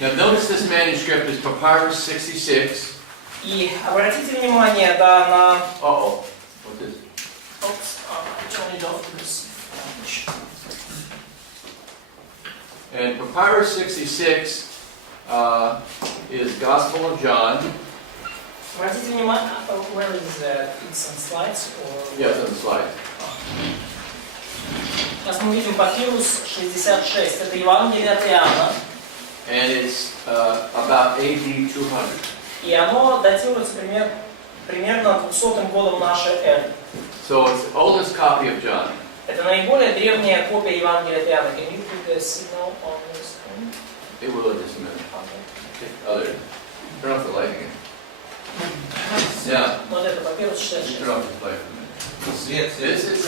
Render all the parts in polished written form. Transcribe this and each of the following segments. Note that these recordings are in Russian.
Now notice this manuscript is Papyrus 66. И обратите внимание, да, на... Uh-oh. What's this? And Papyrus 66 is Gospel of John. Обратите внимание, where is that? It's on slides? Or... Yes, on the slide. Сейчас мы видим папирус 66. Это Евангелие от Иоанна. And it's about AD 200. И оно датируется примерно 200 годом нашей эры. So it's the oldest copy of John. Это наиболее древняя копия Евангелия от Иоанна. Can you put the signal on the screen? It will in just a minute. Okay. Other. Turn off the light again. Yeah. Вот это папирус 66. Turn off the light for a minute. Свет. This is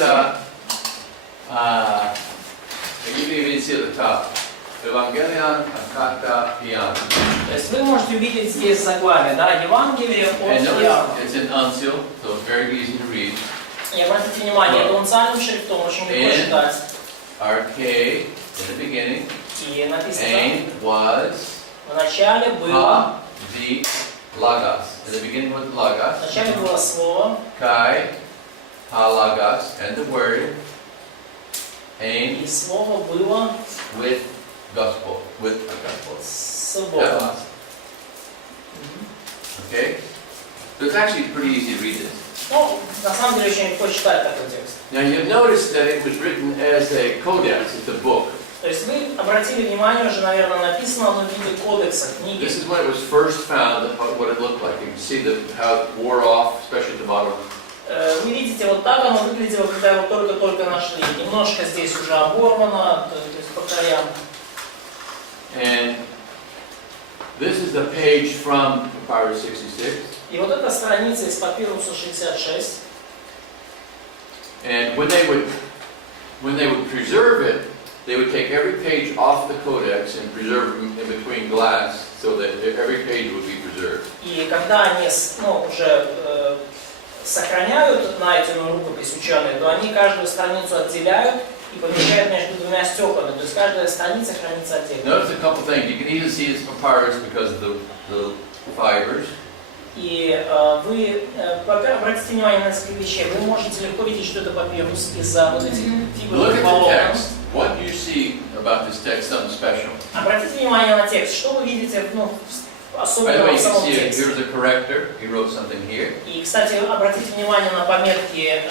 you can even see at the top. Evangelion Akata Ian. То есть вы можете увидеть здесь заглавие, да, Евангелие от And Иоанна. notice it's in uncial, so it's very easy to read. И обратите внимание, это унциальным шрифтом, очень легко читать. RK in the beginning. И написано, Ain was в начале было, the Logos. In the beginning was the в Logos. начале было Слово, Kai ha Logos, and the word. Ain и Слово было with gospel, with a gospel. с Богом. Okay? So it's actually pretty easy to read this. Ну, на самом деле очень легко читать такой текст. Now you notice that it was written as a codex, it's a book. То есть вы обратили внимание, уже, наверное, написано оно в виде кодекса, книги. This is when it was first found, what it looked like. You can see how it wore off, especially at the bottom. Вы видите, вот так оно выглядело, когда его только-только нашли. Немножко здесь уже оборвано, то есть по краям. And this is the page from Papyrus 66. И вот эта страница из папируса 66. And when they would preserve it, they would take every page off the codex and preserve it in between glass, so that every page would be preserved. И когда они уже сохраняют найденную рукопись ученые, то они каждую страницу отделяют и помещают между двумя стеклами. То есть каждая страница хранится отдельно. Notice a couple things. You can easily see it's papyrus because of the fibers. И вы обратите внимание на несколько вещей. Вы можете легко видеть, что это папирус из-за вот этих Look фибровых at the волокон. text. What do you see about this text? Something special. Обратите внимание на текст. Что вы видите, By the особенного way, в you can самом see тексте? here's a corrector. He wrote something here. И, кстати, обратите внимание на пометки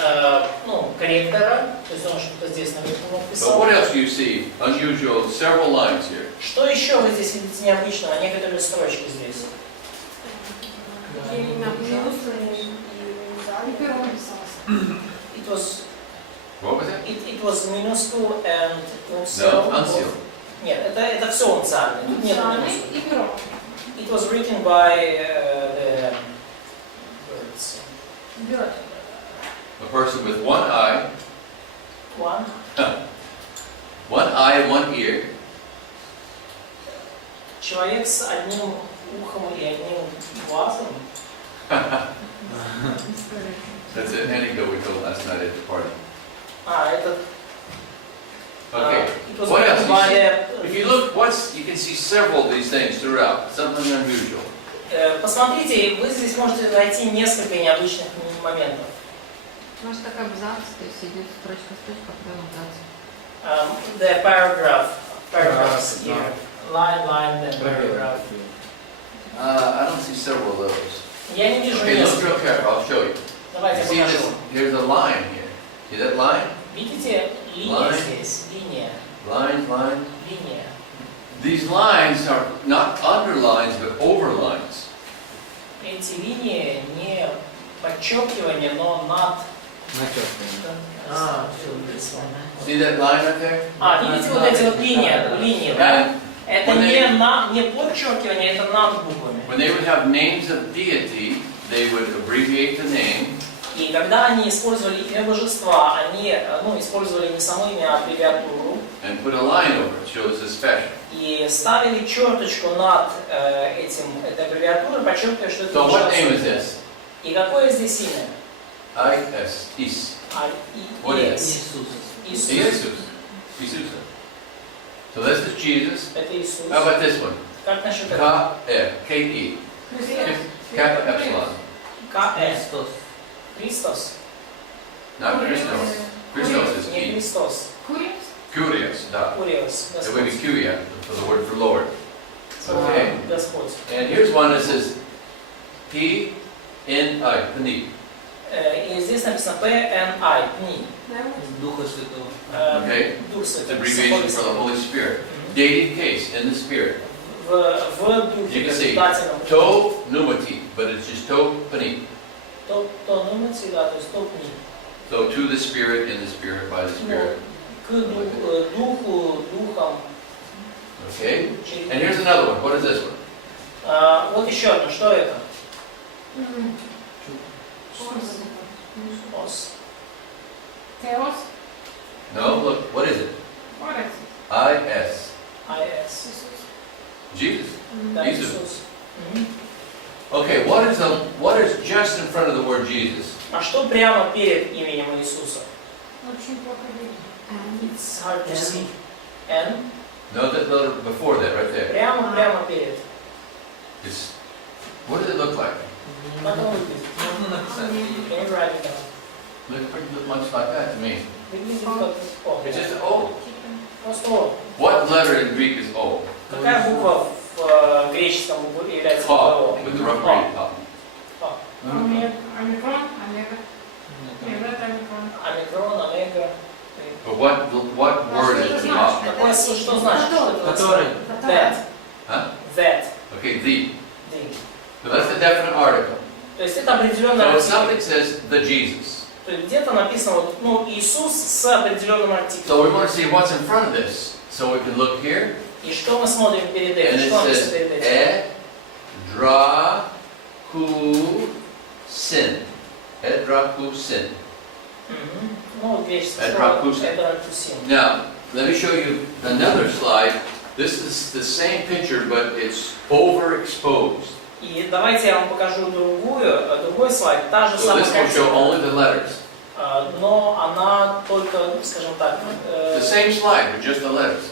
корректора. То есть он что-то здесь наверху But написал. what else do you see? Unusual. Several lines here. Что еще вы здесь видите необычного? Некоторые строчки здесь. It was. What was it? It was minuscule and No, uncial. uncial. Нет, это все унциальное. Тут нет minuscule. It was written by the birds. A person with one eye, One. one eye and one ear, Человек с одним ухом и одним глазом. That's an anecdote we told last night at the party. Этот. Okay. It was What else written do you by see? If you look, you can see several of these things throughout. Something unusual. Посмотрите, вы здесь можете найти несколько необычных моментов. Может, так абзац, то есть идет строчка, потом абзац. The paragraphs here. Line, then paragraph. I don't see several of those. Я не вижу Okay, look несколько. real careful. I'll show you. Давайте You see this? покажу. Here's a line here. See that line? Видите, линия Line. здесь, линия. Line. Линия. These lines are not underlines, but overlines. Эти линии не подчеркивание, но над. See that line right there? Видите вот эти вот линии, да? Это не подчеркивание, это над буквами. When they would have names of deity, they would abbreviate the name. И когда они использовали имя божества, они использовали не само имя, а аббревиатуру. And put a line over it, shows the special. И ставили черточку над этой аббревиатурой, подчеркивая, что это So уже what name is особенное. this? И какое здесь имя? Is. What Иисус. is? Jesus. So this is Jesus. Это Иисус. How about this one? Как насчет этого? K-E. Kappa Epsilon. Христос. Христос. Not Christos. Christos is Не key. Христос. Curious, да. Куриос. It would be Господь. Curia, for the word for Lord. Okay? Господь. And here's one that says P-N-I, Pni. И здесь написано P-N-I, Пни. Духа Святого. Okay? Дух It's Святой. abbreviation for the Holy Spirit. Dative case, in the Spirit. В духе You can see дательном. To Pneumati, but it's just To Pni. То нумати, да, то есть то Пни. So to the Spirit, in the Spirit, by the Spirit. К духу, духом. Okay? And here's another one. What is this one? Вот еще одно. Что это? Ос. Теос. No, look, what is it? Орес. I-S. I-S. Jesus. Да, Иисус. Иисус. Мгм. Okay, what is just in front of the word Jesus? А что прямо перед именем Иисуса? Очень плохо видно. It's hard to see. N. No, that letter before that, right there. Прямо перед. It's, what does it look like? Как он выглядит? Можно написать. Can you write it down? Look much like that to me. Выглядит как O. It's just O. Просто O. What letter in Greek is O? Какая буква в греческом является буквой Pa, O? with the rough read, Pa. Омикрон, омега. Привет, омикрон. Омикрон, омега. But what word is Pa? Какое что значит? Что это Который. That. Huh? That. Okay, the. The. So that's a definite article. То есть это определенный So if артикль. something says the Jesus. То есть где-то написано вот, Иисус с определенным артиклем. So we want to see what's in front of this. So we can look here. И что мы смотрим перед And этим? it Что написано says перед этим? Edrakusin. Edrakusin. Мгм. Вот греческое Эдракусин. слово эдракусин. Now, let me show you another slide. This is the same picture, but it's overexposed. И давайте я вам покажу другой слайд, та же So самая this will show картина, only the letters. но она только, скажем так, The same slide, but just the letters.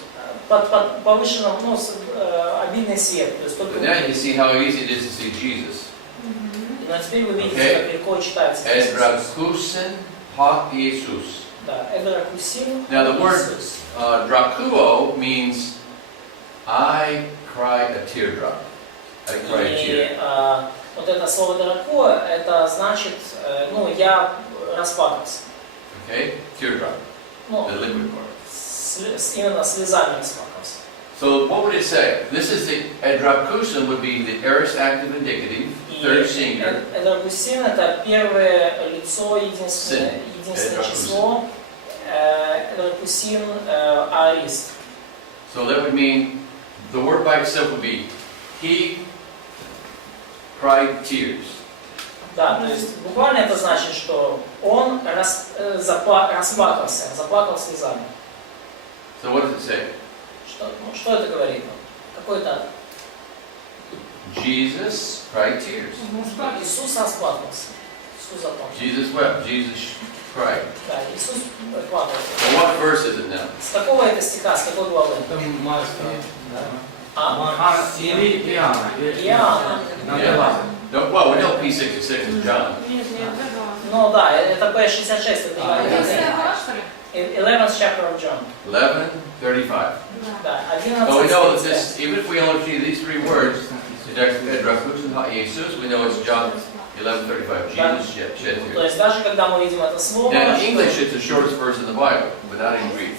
под повышенным, обильный свет. То есть только But now you can see how easy it is to see Jesus. но теперь вы видите, Okay. как легко читается. Edrakusin ha Jesus. Да, эдракусин. Now the word Иисус. drakuo means I cry a teardrop. I cry a tear. И вот это слово «драко» это значит, я расплакался. Okay? Teardrop. Ну, The liquid part. именно слезами расплакался. So what would it say? This is the edrakusin would be the aorist active indicative, И third singular. эдракусин это первое лицо, единственное Эдракусин. число. Эдракусин арист. So that would mean the word by itself would be he cried tears. Да, то есть буквально это значит, что он расплакался, заплакал слезами. So what does it say? Что это говорит нам? Какой-то Jesus cried tears. Иисус расплакался. Иисус заплакал. Jesus wept. Jesus cried. Да, Иисус плакал. So what verse is it now? С какого это стиха, с какой главы? Там Марк. А? Или Иоанна. Иоанна. Well, we know P66 is John. Ну да, это P66, это Евангелие. 11th chapter of John. 11:35. Да, So we know that 11th this, even if we only see these three words, edrakusin ha Jesus, we know it's John 11:35. Jesus shed То tears. есть даже когда мы видим это слово, Now in English, it's the shortest verse in the Bible, but not in Greek.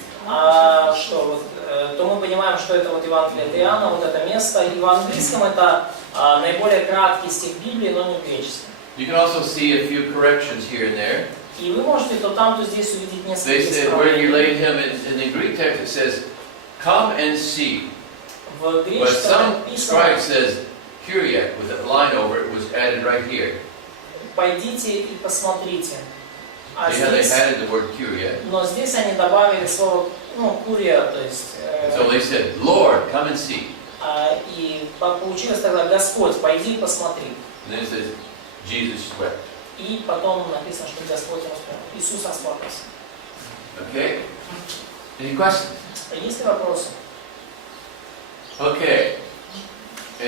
то мы понимаем, что это вот Евангелие от Иоанна, вот это место. И в английском это наиболее краткий стих Библии, но не в греческом. You can also see a few corrections here and there. И вы можете то там, то здесь увидеть They несколько said where you исправлений. laid him in the Greek text it says, "Come and see." В But греческом some написано scribe says, "Kyriak" with a line over it was added right here. «Пойдите и посмотрите». А See how they здесь, added the word Kyriak? но здесь они добавили слово, курия, то есть, So they said, "Lord, come and see." и получилось тогда «Господь, пойди и посмотри». And then it says, "Jesus wept." И потом написано, что Господь расплакался. Иисус расплакался. Okay? Any questions? Есть ли вопросы? Okay.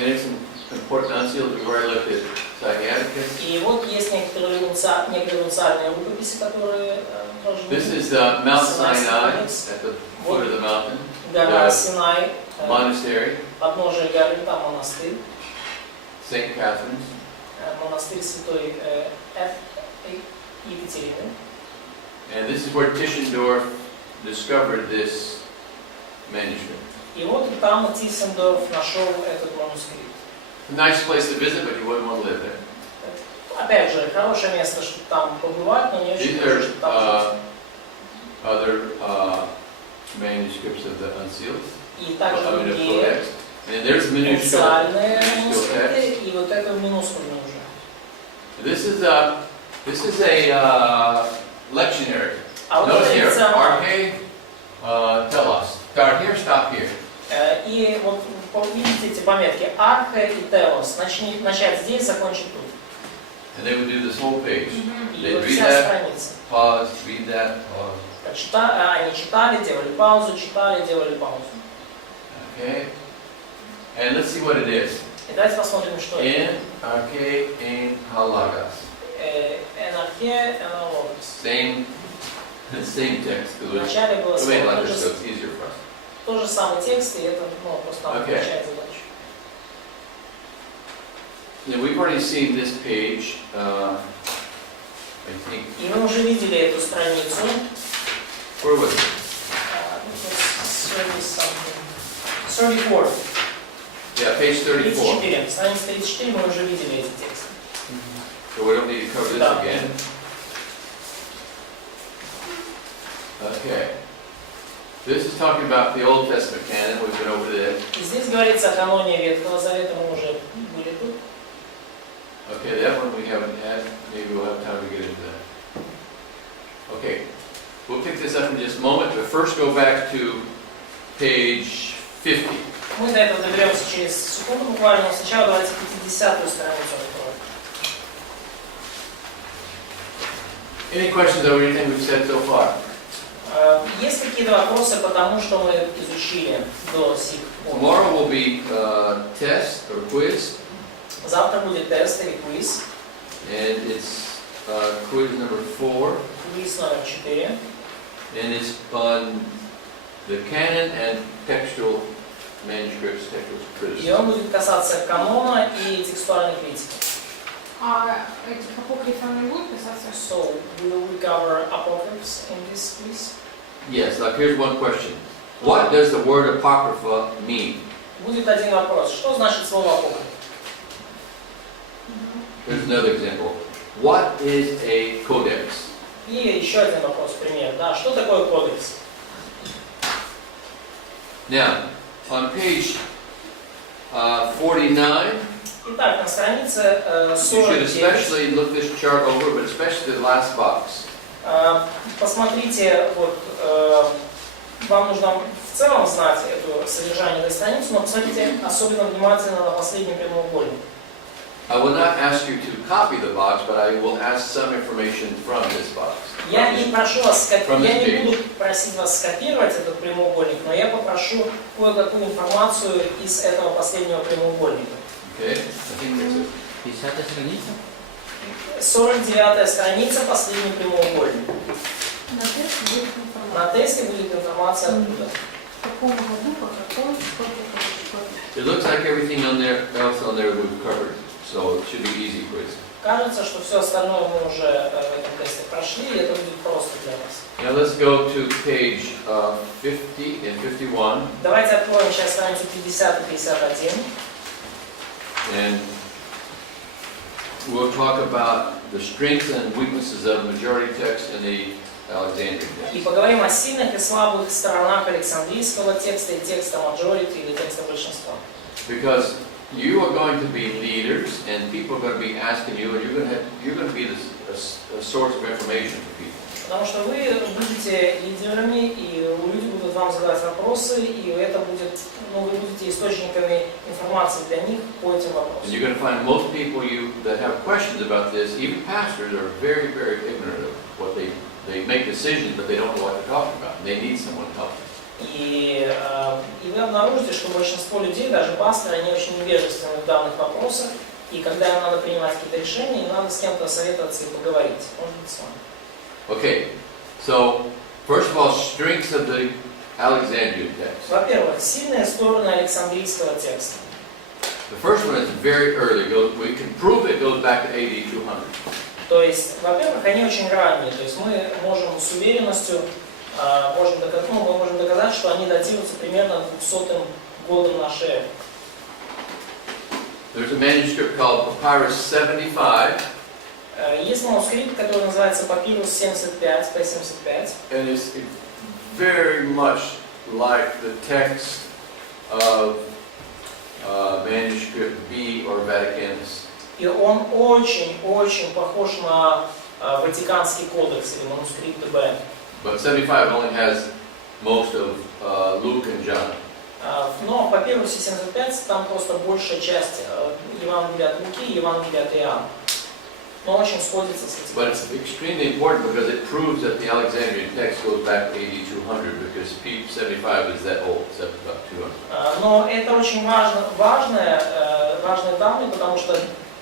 And there's some important unsealed. We've already looked at Sinaiticus. И вот есть некоторые нунциальные рукописи, которые должны... This is Mount Sinai at the foot of the mountain. Гора Синай, Monastery. подножие горы, там монастырь. St. Catherine's. Монастырь Святой Екатерины. And this is where Tischendorf discovered this manuscript. И вот там Тиссендорф нашел этот манускрипт. A nice place to visit, but you wouldn't want to live there. Опять же, хорошее место, чтобы там побывать, но не очень These хорошо, чтобы там are жить. other manuscripts of the unsealed. И также of the другие codex. And there's minuscule специальные text. манускрипты, и вот это минускульное уже. This is a lectionary. А вот Notice это here, лекционный. arche, telos. Start here, stop here. И вот видите эти пометки архе и теос. Начать здесь, закончить тут. And they would do this whole page. И They вот read вся that, страница. pause, read that, pause. Они читали, делали паузу, читали, делали паузу. Okay. And let's see what it is. И давайте посмотрим, что это. In arche, in halagas. Энархия, энологос. Same text. Вначале было We'll make it слово, like this so it's easier for us. тот же самый текст, и это просто нам Okay. облегчает задачу. Now, we've already seen this page, I think. И мы уже видели эту страницу. Where was it? 34. Yeah, page 34. 34. Страница 34, мы уже видели эти тексты. So we don't need to cover this Да. again. Okay. This is talking about the Old Testament canon. We've been over this. И здесь говорится о каноне Ветхого Завета, мы уже были тут. Okay, that one we haven't had. Maybe we'll have time to get into that. Okay. We'll pick this up in just a moment, but first go back to page 50. Мы до этого доберемся через секунду буквально, но сначала давайте 50-ю страницу откроем. Any questions over anything we've said so far? Есть какие-то вопросы по тому, что мы изучили до сих пор? Tomorrow will be test or quiz, Завтра будет тест или квиз. and it's quiz number 4, Квиз номер 4. and it's on the canon and textual manuscripts, textual И он criticism. будет касаться канона и текстуальной критики. А этих апокрифов не будет касаться? So, will we cover apocryphs in this quiz? Yes, like here's one question. What does the word apocrypha mean? Будет один вопрос. Что значит слово апокриф? Here's another example. What is a codex? И еще один вопрос, пример. Да, что такое кодекс? Now, on page 49, Итак, на странице you should 49. especially look this chart over, but especially the last box. Посмотрите, вот, вам нужно в целом знать это содержание этой страницы, но посмотрите особенно внимательно на последний прямоугольник. I will not ask you to copy the box, but I will ask some information from this box. Я не прошу вас, From я this не page. буду просить вас скопировать этот прямоугольник, но я попрошу кое-какую информацию из этого последнего прямоугольника. Okay? I think that's it. 50-я страница? 49-я страница, последний прямоугольник. На тесте будет информация. На тесте будет информация оттуда. В каком году, по какой, сколько. It looks like everything else on there we've covered, so it should be easy quiz. Кажется, что все остальное мы уже в этом тесте прошли, и это будет просто для вас. Now let's go to page 50 and 51, Давайте откроем сейчас страницу 50 и 51. and we'll talk about the strengths and weaknesses of majority text and the Alexandrian И text. поговорим о сильных и слабых сторонах Александрийского текста и текста majority или текста большинства. Because you are going to be leaders, and people are going to be asking you, and you're going to be a source of information for people. Потому что вы будете лидерами, и люди будут вам задавать вопросы, и это будет, вы будете источниками информации для них по этим And вопросам. you're going to find most people that have questions about this, even pastors, are very, very ignorant of what they make decisions, but they don't know what they're talking about. They need someone to help them. И вы вы обнаружите, что большинство людей, даже пасторы, они очень невежественны в данных вопросах, и когда им надо принимать какие-то решения, им надо с кем-то советоваться и поговорить. Может быть, с вами. Okay, so first of all, strengths of the Alexandrian text. Во-первых, сильные стороны Александрийского текста. The first one is very early. We can prove it goes back to AD 200. То есть, во-первых, они очень ранние. То есть мы можем с уверенностью мы можем доказать, что они датируются примерно 200 годом нашей эры. There's a manuscript called Papyrus 75. Есть манускрипт, который называется Папирус 75, P75. And it's very much like the text of manuscript B or Vaticanus. И он очень похож на Ватиканский кодекс или манускрипт Б. But 75 only has most of Luke and John. Но в Папирусе 75 там просто большая часть Евангелия от Луки и Евангелия от Иоанна. Но очень сходится с этим. But it's extremely important because it proves that the Alexandrian text goes back to AD 200 because P75 is that old, it's about 200. Но это очень важные данные, потому что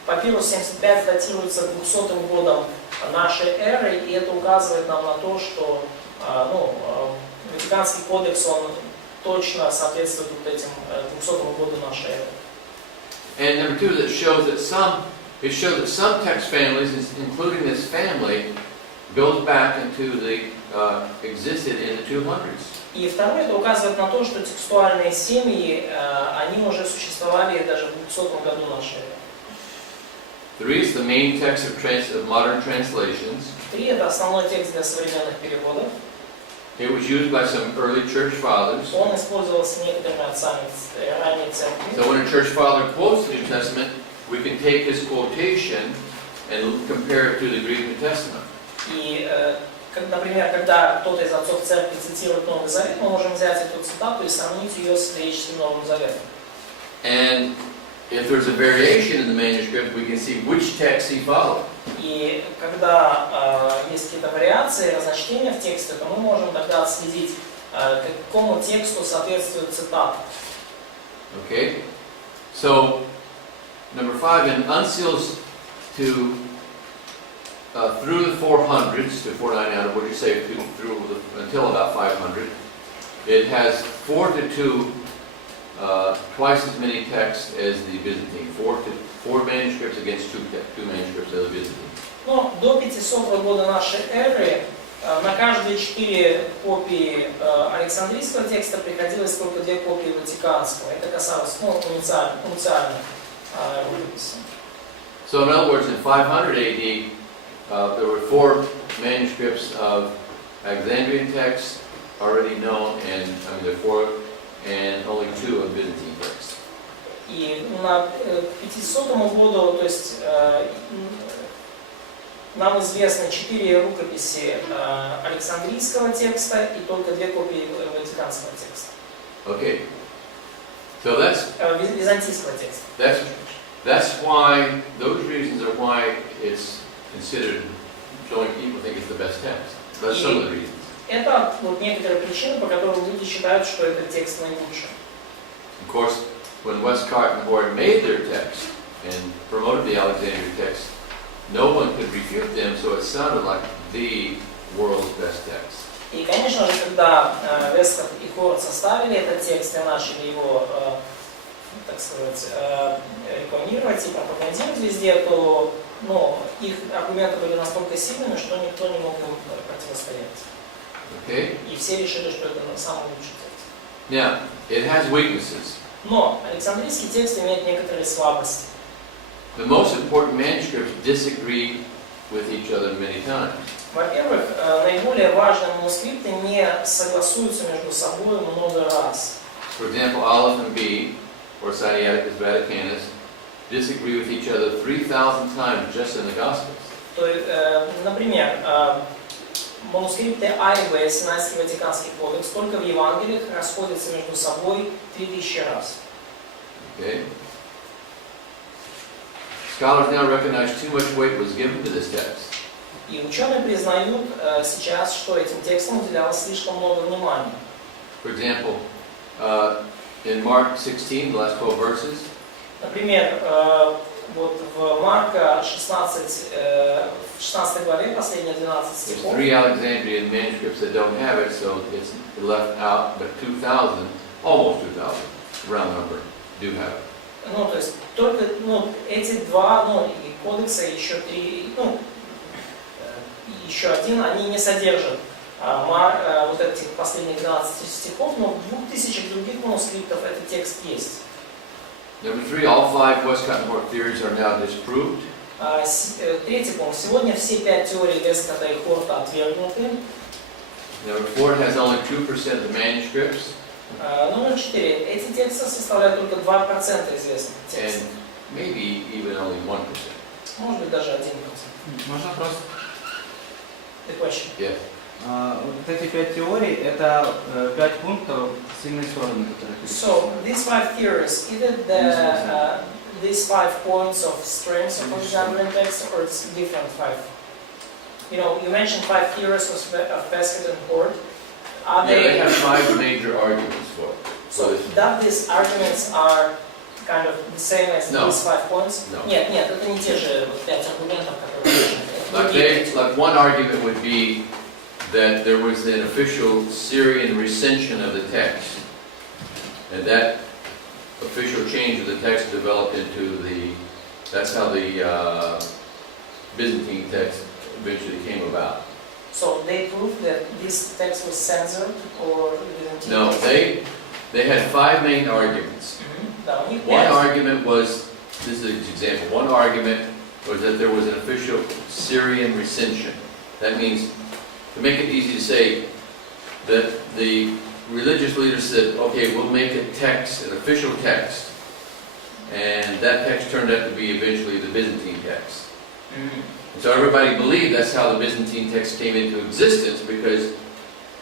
Папирус 75 датируется 200 годом нашей эры, и это указывает нам на то, что Ватиканский кодекс, он точно соответствует вот этим 200 году нашей эры. And number two, it shows that some text families, including this family, goes back into the existed in the 200s. И второе, это указывает на то, что текстуальные семьи, они уже существовали даже в 200 году нашей эры. 3 is the main text of modern translations. 3 это основной текст для современных переводов. It was used by some early church fathers. Он использовался некоторыми отцами ранней церкви. So when a church father quotes the New Testament, we can take his quotation and compare it to the Greek New Testament. И, например, когда кто-то из отцов церкви цитирует Новый Завет, мы можем взять эту цитату и сравнить ее с греческим Новым Заветом. And if there's a variation in the manuscript, we can see which text he followed. И когда есть какие-то вариации, разночтения в тексте, то мы можем тогда отследить, какому тексту соответствует цитата. Okay? So, number 5, in uncials to through the 400s to 499, what do you say, until about 500, it has 4 to 2, twice as many texts as the Byzantine. 4 manuscripts against 2 manuscripts of the Byzantine. Но до 500 года нашей эры на каждые 4 копии Александрийского текста приходилось только 2 копии Ватиканского. Это касалось унциальных рукописей. So in other words, in 500 AD, there were 4 manuscripts of Alexandrian texts already known, and there are 4, and only 2 of Byzantine texts. И на 500 году, то есть нам известны 4 рукописи Александрийского текста и только 2 копии Ватиканского текста. Okay. So Византийского текста. That's why, those reasons are why it's considered, so many people think it's the best text. That's some of the reasons. Это вот некоторые причины, по которым люди считают, что этот текст наилучший. Of course, when Westcott and Horde made their text and promoted the Alexandrian text, no one could refute them, so it sounded like the world's best text. И, конечно же, когда Вестcott и Хорд составили этот текст и начали его, так сказать, рекламировать и пропагандировать везде, то их аргументы были настолько сильными, что никто не мог им противостоять. Okay? И все решили, что это самый лучший текст. Now, it has weaknesses. Но Александрийский текст имеет некоторые слабости. The most important manuscripts disagree with each other many times. Во-первых, наиболее важные манускрипты не согласуются между собой много раз. For example, Aleph and B, or Sinaiticus Vaticanus, disagree with each other 3,000 times just in the Gospels. То есть, например, манускрипты А и Б, Синайский Ватиканский кодекс, только в Евангелиях расходятся между собой 3000 раз. Okay? Scholars now recognize too much weight was given to this text. И ученые признают сейчас, что этим текстам уделялось слишком много внимания. For example, in Mark 16, the last 12 verses, Например, вот в Марка 16 главе, последние 12 there's стихов, 3 Alexandrian manuscripts that don't have it, so it's left out, but 2,000, almost 2,000, round number, do have it. ну, то есть только, ну, эти два, ну, и кодекса, и еще три, ну, и еще один, они не содержат вот этих последних 12 стихов, но в 2000 других манускриптов этот текст есть. Number 3, all 5 Westcott Hort theories are now disproved. Третий пункт. Сегодня все 5 теорий Весткотта и Хорта отвергнуты. Number 4, it has only 2% of the manuscripts, Номер 4. Эти тексты составляют только 2% известных and текстов. maybe even only 1%. Может быть, даже 1%. Можно вопрос? The question. Yeah. Вот эти 5 теорий, это 5 пунктов, сильные стороны, которые So, these 5 theories, either these 5 points of strengths of examining text, or it's different 5. You know, you mentioned 5 theories of Pescat and Hort. Are Yeah, they they... have 5 major arguments for it. So, that these arguments are kind of the same as No. these 5 points? No. Нет, это не те же 5 аргументов, которые... Like one argument would be that there was an official Syrian recension of the text, and that official change of the text developed into that's how the Byzantine text eventually came about. So they proved that this text was censored, or didn't? No, they had 5 main arguments. Да, у них One 5. argument was, this is an example, one argument was that there was an official Syrian recension. That means, to make it easy to say, that the religious leaders said, okay, we'll make a text, an official text, and that text turned out to be eventually the Byzantine text. And so everybody believed that's how the Byzantine text came into existence, because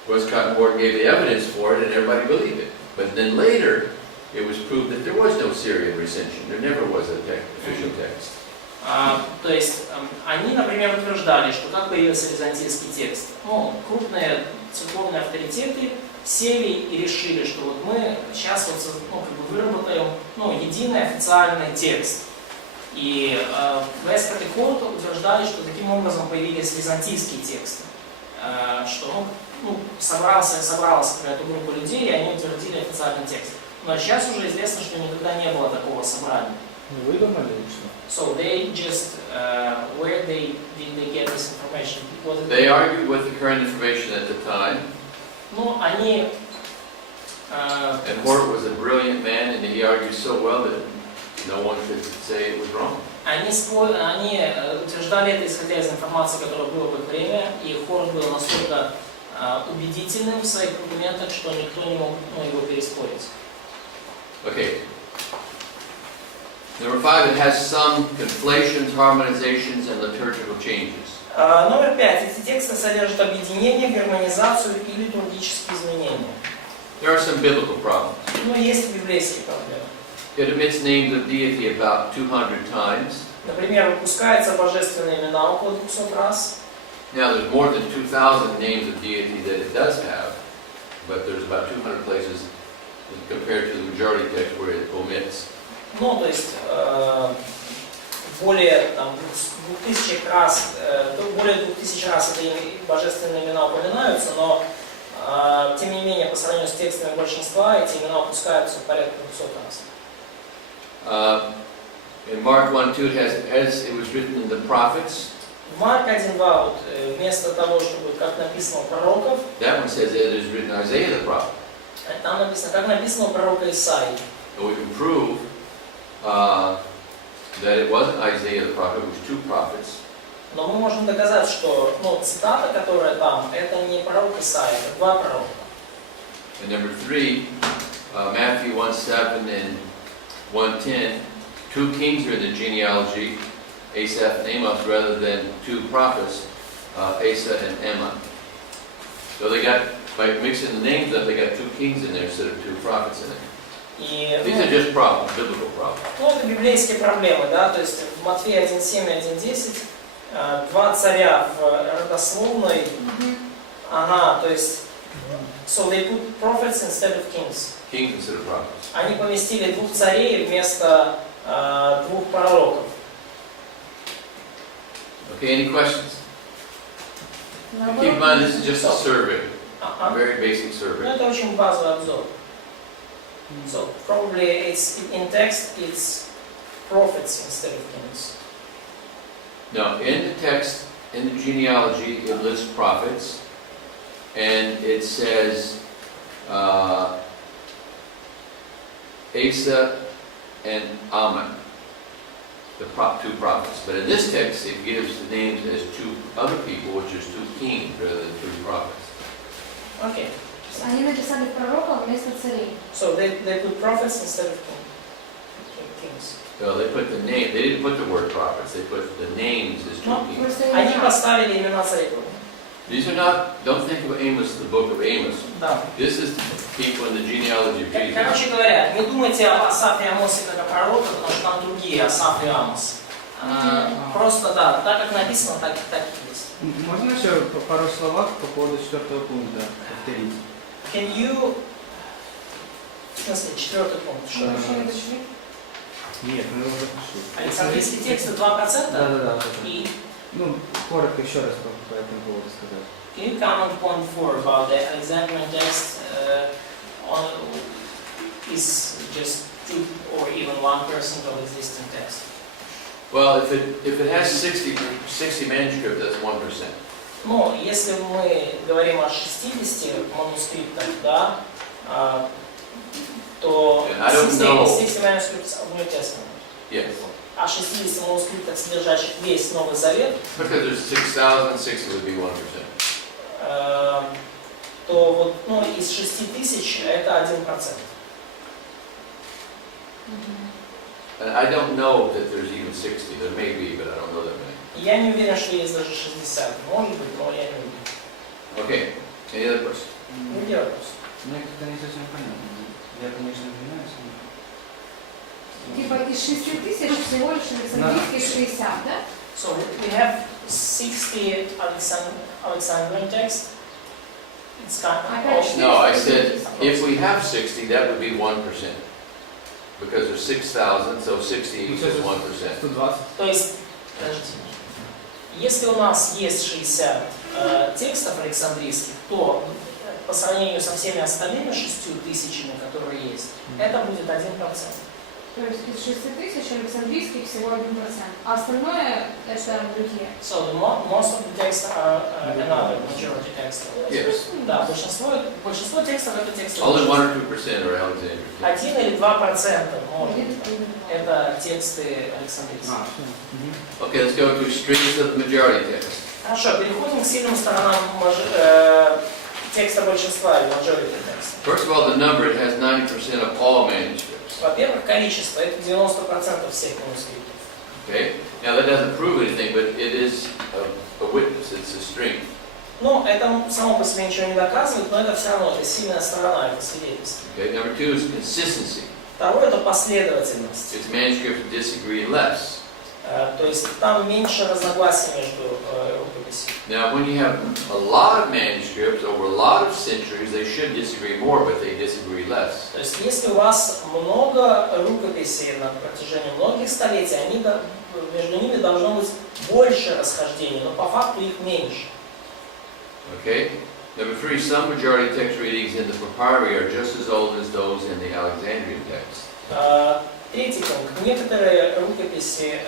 Westcott and Hort gave the evidence for it and everybody believed it. But then later, it was proved that there was no Syrian recension. There never was an official text. То есть они, например, утверждали, что как появился византийский текст. Ну, крупные церковные авторитеты сели и решили, что вот мы сейчас вот, ну, как бы выработаем, ну, единый официальный текст. И Весткотт и Хорт утверждали, что таким образом появились византийские тексты, что собралась какая-то группа людей, и они утвердили официальный текст. Но сейчас уже известно, что никогда не было такого собрания. Выдумали или что? So they just, where did they get this information? They argued with the current information at the time. Ну, они... And Hort was a brilliant man, and he argued so well that no one could say it was wrong. Они утверждали это, исходя из информации, которая была в их время, и Хорт был настолько убедительным в своих аргументах, что никто не мог его переспорить. Okay. Number 5, it has some conflations, harmonizations, and liturgical changes. Номер 5. Эти тексты содержат объединение, гармонизацию и литургические изменения. There are some biblical problems. Но есть и библейские проблемы. It omits names of deity about 200 times. Например, выпускаются божественные имена около 200 раз. Now, there's more than 2,000 names of deity that it does have, but there's about 200 places compared to the majority text where it omits. Ну, то есть, более 2000 раз эти божественные имена упоминаются, но, тем не менее, по сравнению с текстами большинства, эти имена упускаются порядка 200 раз. In Mark 1:2, it was written in the prophets. В Марк 1:2, вот, вместо того, чтобы, как написано у пророков, That one says it is written Isaiah the prophet. там написано, как написано у пророка Исаии. So we can prove that it wasn't Isaiah the prophet, it was 2 prophets. Но мы можем доказать, что, ну, цитата, которая там, это не пророк Исаия, это 2 пророка. And number 3, Matthew 1:7 and 1:10, 2 kings are in the genealogy, Asaph and Amos, rather than 2 prophets, Asa and Emma. So they got, by mixing the names up, they got 2 kings in there instead of 2 prophets in it. И, These are just problems, biblical problems. ну, это библейские проблемы, да, то есть в Матфея 1:7 и 1:10 2 царя в родословной, ага, то есть So they put prophets instead of kings. Kings instead of prophets. Они поместили 2 царей вместо 2 пророков. Okay, any questions? Keep in mind, this is just a survey, a very basic Ну, survey. это очень базовый обзор. So probably it's in text it's prophets instead of kings. Now, in the text, in the genealogy, it lists prophets, and it says Asa and Ammon, the 2 prophets. But in this text, it gives the names as 2 other people, which is 2 kings rather than 3 prophets. Okay. Они написали пророка вместо царей. So they put prophets instead of kings. So they put the name, they didn't put the word prophets, they put the names as 2 No, kings. Они поставили имена царей. These are not, don't think of Amos, the book of Amos. Да. This is the people in the genealogy of Jesus. Короче говоря, не думайте об Асафе и Амосе как о пророках, потому что там другие Асаф и Амос. Просто да, так как написано, так и есть. Можно еще пару словах по поводу 4-го пункта повторить? Can you... В смысле, 4-й пункт. Что? Нет, мы его запишу. Александрийские тексты 2%? Да. И... Ну, коротко еще раз по этому поводу сказать. Can you comment point 4 about the Alexandrian text is just 2 or even 1% of existing text? Well, if it has 60 manuscripts, that's 1%. Ну, если мы говорим о 60 манускриптах, да, то 60 manuscripts of New Testament. Yes. О 60 манускриптах, содержащих весь Новый Завет, Because there's 6,000, 60 would be 1%. то вот, ну, из 6000 это 1%. And I don't know that there's even 60. There may be, but I don't know that many. Я не уверен, что есть даже 60. Может быть, но я не уверен. Okay. Any other questions? Другой вопрос. Мне как-то не совсем понятно. Я, конечно, извиняюсь. Типа из 6000 всего лишь Александрийских 60, да? So we have 60 Alexandrian text. It's kind of... No, I said if we have 60, that would be 1%. Because there's 6,000, so 60 equals 1%. 120. То есть, подождите, если у нас есть 60 текстов александрийских, то по сравнению со всеми остальными 6000, которые есть, это будет 1%. То есть из 6000 Александрийских всего 1%, а остальное это другие. So most of the texts are another majority text. Yes. Да, большинство текстов это тексты. Only 1 or 2% are Alexandrian. 1 или 2% может быть. Это тексты александрийские. Okay, let's go to strengths of the majority text. Хорошо, переходим к сильным сторонам текста большинства или majority text. First of all, the number, it has 90% of all manuscripts. Во-первых, количество, это 90% всех манускриптов. Okay? Now that doesn't prove anything, but it is a witness, it's a strength. Ну, это само по себе ничего не доказывает, но это все равно, это сильная сторона, это свидетельство. Okay? Number 2 is consistency. Второе, это последовательность. Its manuscripts disagree less. То есть там меньше разногласий между рукописями. Now, when you have a lot of manuscripts over a lot of centuries, they should disagree more, but they disagree less. То есть если у вас много рукописей на протяжении многих столетий, между ними должно быть больше расхождений, но по факту их меньше. Okay? Number 3, some majority text readings in the Papyri are just as old as those in the Alexandrian text. Третий пункт. Некоторые рукописи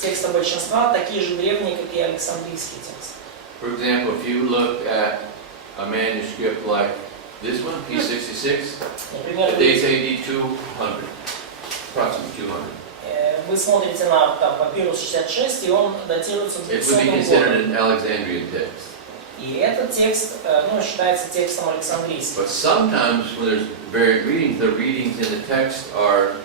текста большинства такие же древние, как и Александрийский текст. For example, if you look at a manuscript like this one, P66, Например, it dates AD 200, approximately 200. Вы смотрите на папирус 66, и он датируется It would be 200 considered годом. an Alexandrian text. И этот текст считается текстом Александрийским. But sometimes when there's varied readings, the readings in the text are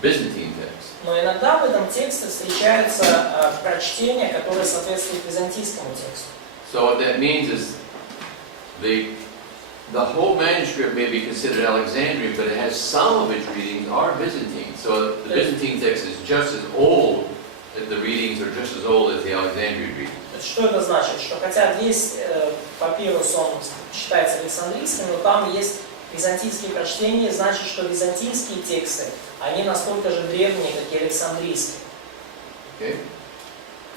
Byzantine text. Но иногда в этом тексте встречаются прочтения, которые соответствуют византийскому тексту. So what that means is the whole manuscript may be considered Alexandrian, but it has some of its readings are Byzantine. So the Byzantine text is just as old, the readings are just as old as the Alexandrian readings. То есть, что это значит? Что хотя здесь папирус он считается александрийским, но там есть византийские прочтения, значит, что византийские тексты, они настолько же древние, как и александрийские. Okay.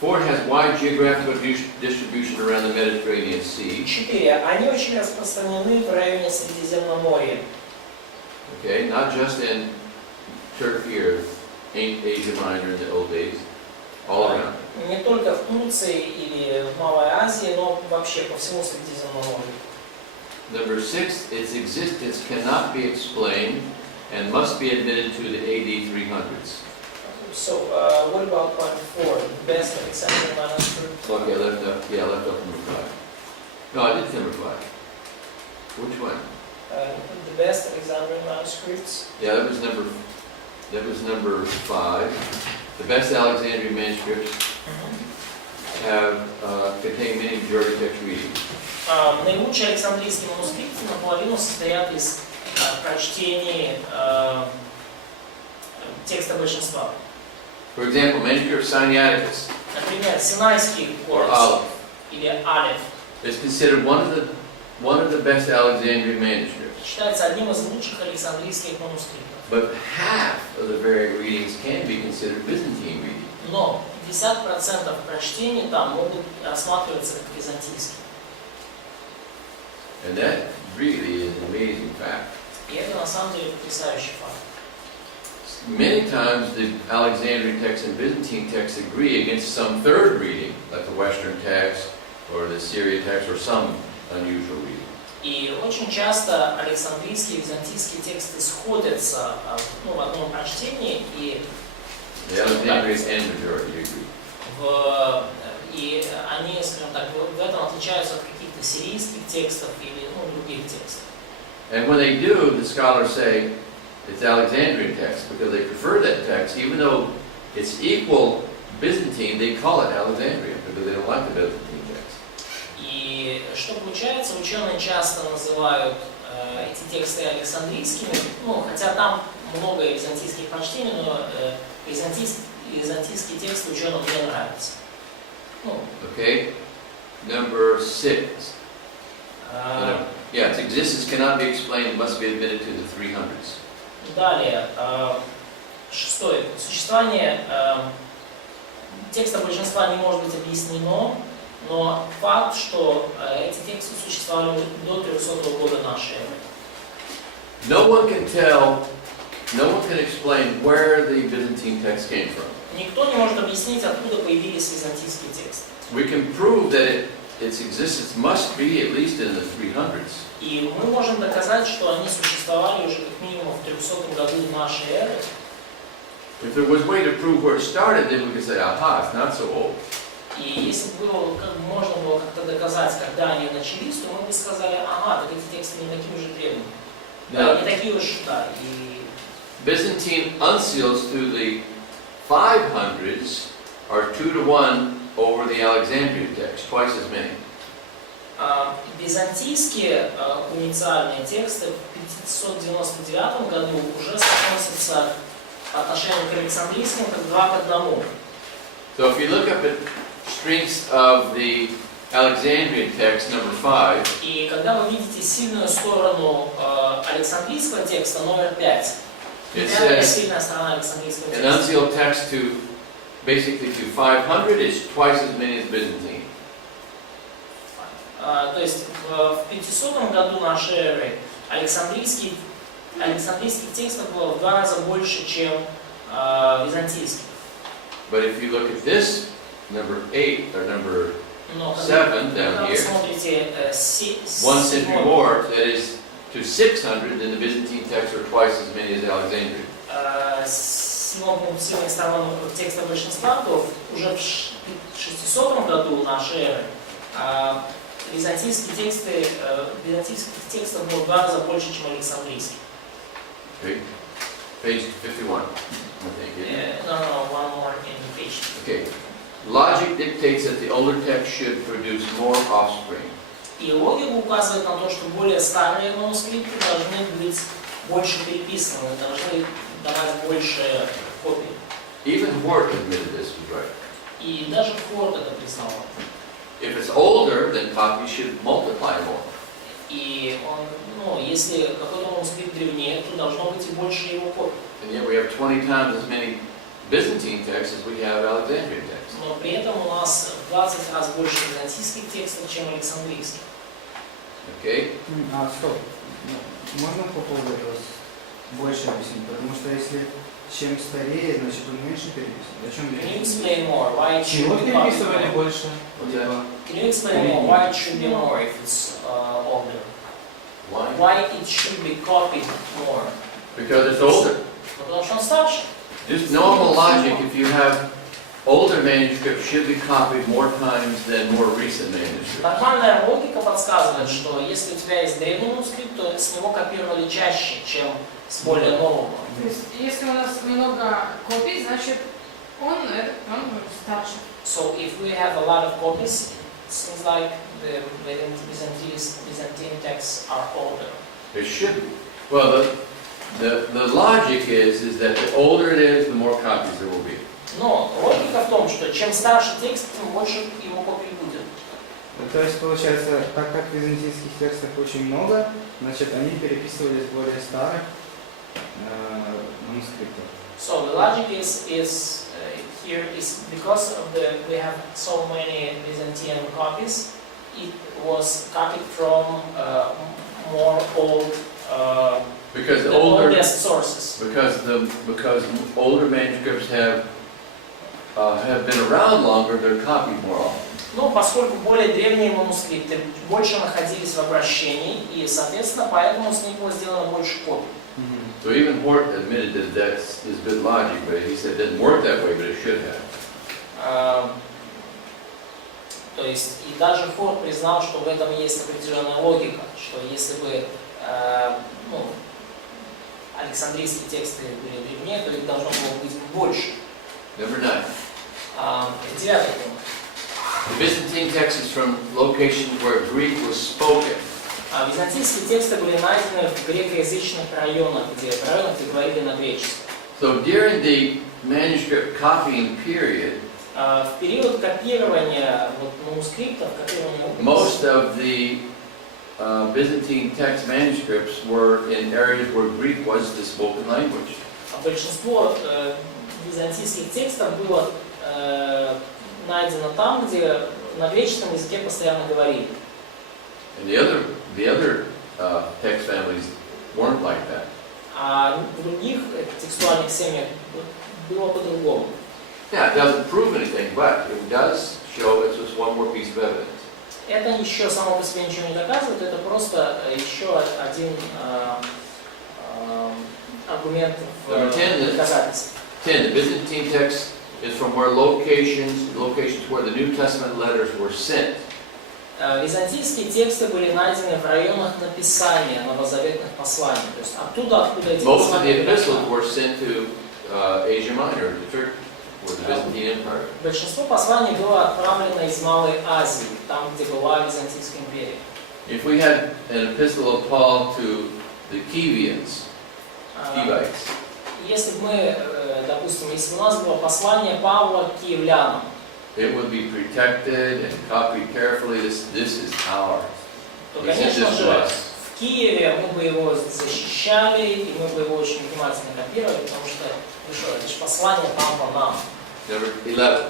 4 has wide geographical distribution around the Mediterranean Sea. 4. Они очень распространены в районе Средиземноморья. Okay, not just in Turkey or Asia Minor in the old days, all around. Не только в Турции или в Малой Азии, но вообще по всему Средиземноморью. Number 6, its existence cannot be explained and must be admitted to the AD 300s. So, what about point 4? The best Alexandrian manuscript? Okay, I left off number 5. No, I did number 5. Which one? The best Alexandrian manuscripts? Yeah, that was number 5. The best Alexandrian manuscripts have contain many majority text readings. Наилучшие Александрийские манускрипты наполовину состоят из прочтений текста большинства. For example, manuscript Sinaiticus Например, Синайский or курс Aleph или Алеф is considered one of the best Alexandrian manuscripts. считается одним из лучших Александрийских манускриптов. But half of the variant readings can be considered Byzantine readings. Но 50% прочтений там могут рассматриваться как византийские. And that really is an amazing fact. И это на самом деле потрясающий факт. Many times the Alexandrian text and Byzantine text agree against some third reading, like the Western text or the Syrian text or some unusual reading. И очень часто Александрийские и византийские тексты сходятся в одном прочтении, и The Alexandrian and majority agree. И они, скажем так, в этом отличаются от каких-то сирийских текстов или других текстов. And when they do, the scholars say it's Alexandrian text because they prefer that text, even though it's equal Byzantine, they call it Alexandrian because they don't like the Byzantine text. И что получается, ученые часто называют эти тексты александрийскими, хотя там много византийских прочтений, но византийский текст ученым не нравится. Okay, number 6. Yeah, its existence cannot be explained and must be admitted to the 300s. Далее, 6. Существование текста большинства не может быть объяснено, но факт, что эти тексты существовали до 300 года нашей эры. No one can explain where the Byzantine text came from. Никто не может объяснить, откуда появились византийские тексты. We can prove that its existence must be at least in the 300s. И мы можем доказать, что они существовали уже как минимум в 300 году нашей эры. If there was a way to prove where it started, then we could say, aha, it's not so old. И если бы можно было как-то доказать, когда они начались, то мы бы сказали, ага, так эти тексты не такие уже древние. Не такие уж, да. Byzantine unseals through the 500s are 2-to-1 over the Alexandrian text, twice as many. Византийские унициальные тексты в 599 году уже соотносятся по отношению к александрийским как 2 к 1. So if you look up at strengths of the Alexandrian text, number 5, и когда вы видите сильную сторону александрийского текста, номер 5, сильная сторона александрийского an текста. unsealed text to basically to 500 is twice as many as Byzantine. То есть в 500 году нашей эры александрийских текстов было в 2 раза больше, чем византийских. But if you look at this, number 8 or number 7 down here, 1 century more, that is to 600, then the Byzantine texts are twice as many as Alexandrian. Сильной стороной текста большинства, то уже в 600 году нашей эры византийских текстов было в 2 раза больше, чем александрийских. Okay. Page 51, I think. No, one more indication. Okay. Logic dictates that the older text should produce more offspring. И логика указывает на то, что более старые манускрипты должны быть больше переписаны, должны давать больше копий. Even Hort admitted this was right. И даже Хорт это признал. if it's older, then copies should multiply more. И он, ну, если какой-то манускрипт древнее, то должно быть и больше его копий. And yet we have 20 times as many Byzantine texts as we have Alexandrian texts. Но при этом у нас в 20 раз больше византийских текстов, чем александрийских. Okay? Стоп. Можно по поводу этого больше объяснить? Потому что если чем старее, значит он меньше переписывает. О чем Can you речь? explain more why it should Чего be переписывали copied more? больше? Can you explain more why it should be more if it's older? Why? Why it should be copied more? Because it's older. Ну, потому что он старше. Just normal logic, if you have older manuscripts, should be copied more times than more recent manuscripts. Нормальная логика подсказывает, что если у тебя есть древний манускрипт, то с него копировали чаще, чем с более нового. То есть, если у нас много копий, значит, он старше. So if we have a lot of copies, it seems like the Byzantine texts are older. It should be. Well, the logic is that the older it is, the more copies there will be. Но логика в том, что чем старше текст, тем больше его копий будет. То есть получается, так как византийских текстов очень много, значит они переписывали с более старых манускриптов. So the logic is here is because of we have so many Byzantine copies, it was copied from more old Because the older, oldest sources. because older manuscripts have been around longer, they're copied more often. Но поскольку более древние манускрипты больше находились в обращении, и, соответственно, поэтому с них было сделано больше копий. So even Hort admitted that that's his good logic, but he said it didn't work that way, but it should have. То есть и даже Хорт признал, что в этом есть определенная логика, что если бы Александрийские тексты были древнее, то их должно было быть больше. Number 9. 9 пункт. The Byzantine text is from locations where Greek was spoken. Византийские тексты были найдены в грекоязычных районах, где говорили на греческом. So during the manuscript copying period, В период копирования манускриптов, most of the Byzantine text manuscripts were in areas where Greek was the spoken language. Большинство византийских текстов было найдено там, где на греческом языке постоянно говорили. And the other text families weren't like that. А в других текстуальных семьях было по-другому. Yeah, it doesn't prove anything, but it does show it's just one more piece of evidence. Это еще само по себе ничего не доказывает, это просто еще один аргумент в доказательстве. 10. The Byzantine text is from where locations where the New Testament letters were sent. Византийские тексты были найдены в районах написания новозаветных посланий. То есть оттуда, откуда эти Most of the послания epistles were sent to Asia Minor, the Turkey, or the Byzantine Empire. Большинство посланий было отправлено из Малой Азии, там, где была Византийская империя. If we had an epistle of Paul to the Kievians, Kivites, Если бы мы, допустим, если бы у нас было послание Павла к киевлянам, it would be protected and copied carefully. This is ours. то, He sent конечно this to же, us. в Киеве мы бы его защищали, и мы бы его очень внимательно копировали, потому что, ну что, это же послание Павла нам. Number 11.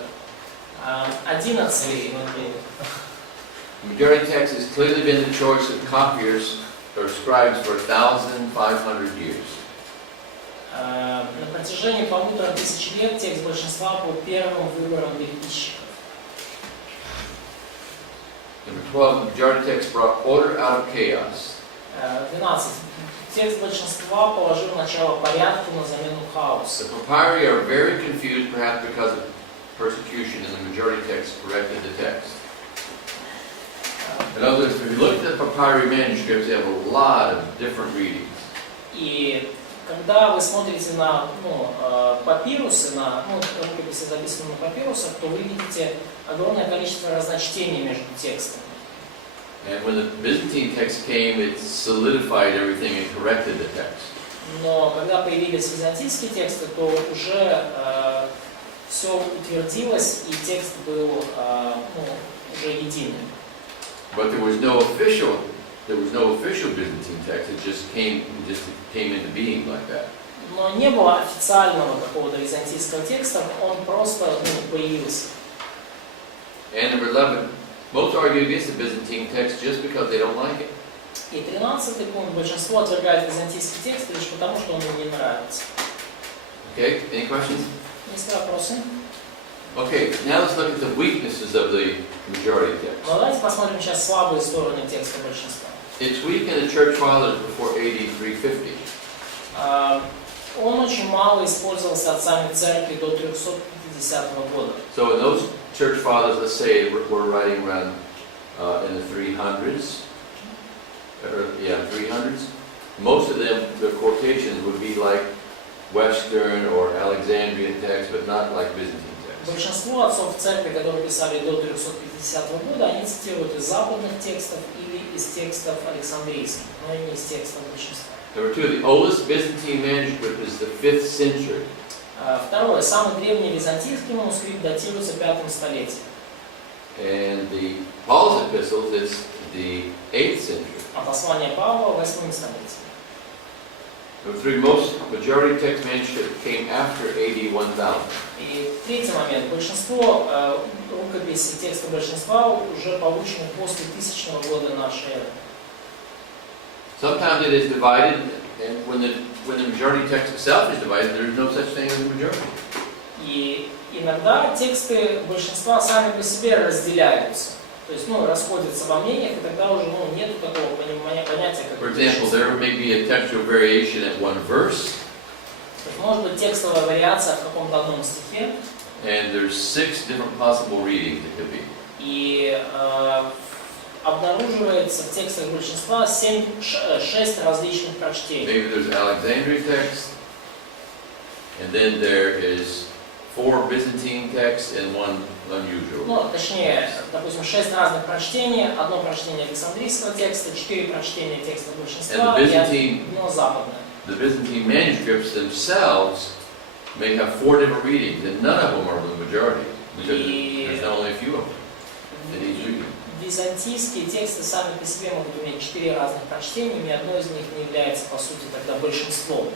11 The majority text has clearly been the choice of copiers or scribes for 1,500 years. На протяжении 1500 лет текст большинства был первым выбором переписчиков. Number 12. The majority text brought order out of chaos. 12. Текст большинства положил начало порядку на замену хаосу. The papyri are very confused, perhaps because of persecution, and the majority text corrected the text. In other words, if you look at the papyri manuscripts, they have a lot of different readings. И когда вы смотрите на папирусы, на рукописи, записанные на папирусах, то вы видите огромное количество разночтений между текстами. And when the Byzantine text came, it solidified everything and corrected the text. Но когда появились византийские тексты, то уже все утвердилось, и текст был уже едины. But there was no official Byzantine text. It just came into being like that. Но не было официального какого-то византийского текста, он просто появился. And number 11, most argue against the Byzantine text just because they don't like it. И 13-й пункт. Большинство отвергает византийский текст лишь потому, что он им не нравится. Okay, any questions? Есть вопросы? Okay, now let's look at the weaknesses of the majority text. Давайте посмотрим сейчас слабые стороны текста большинства. It's weak in the church fathers before AD 350. Он очень мало использовался отцами церкви до 350 года. So in those church fathers, let's say we're writing around in the 300s, 300s. Most of them, the quotations would be like Western or Alexandrian text, but not like Byzantine text. Большинство отцов церкви, которые писали до 350 года, они цитируют из западных текстов или из текстов Александрийских, но не из текстов большинства. Number 2, the oldest Byzantine manuscript is the 5th century. Второе. Самый древний византийский манускрипт датируется 5 столетием. And the Paul's epistles, it's the 8th century. А послание Павла 8 столетием. Number 3, most majority text manuscripts came after AD 1000. И третий момент. Большинство рукописей, текста большинства уже получены после 1000 года нашей эры. Sometimes it is divided, and when the majority text itself is divided, there is no such thing as a majority. И иногда тексты большинства сами по себе разделяются. То есть, расходятся во мнениях, и тогда уже нету такого понятия, как... For example, there may be a textual variation at one verse. Может быть текстовая вариация в каком-то одном стихе. And there's 6 different possible readings it could be. И обнаруживается в текстах большинства 6 различных прочтений. Maybe there's Alexandrian text, and then there is 4 Byzantine texts and 1 unusual. Точнее, допустим, 6 разных прочтений, одно прочтение Александрийского текста, 4 прочтения текста большинства и одно западное. The Byzantine manuscripts themselves may have 4 different readings, and none of them are the majority, because there's only a few of them in each reading. Византийские тексты сами по себе могут иметь 4 разных прочтения, ни одно из них не является, по сути, тогда большинством.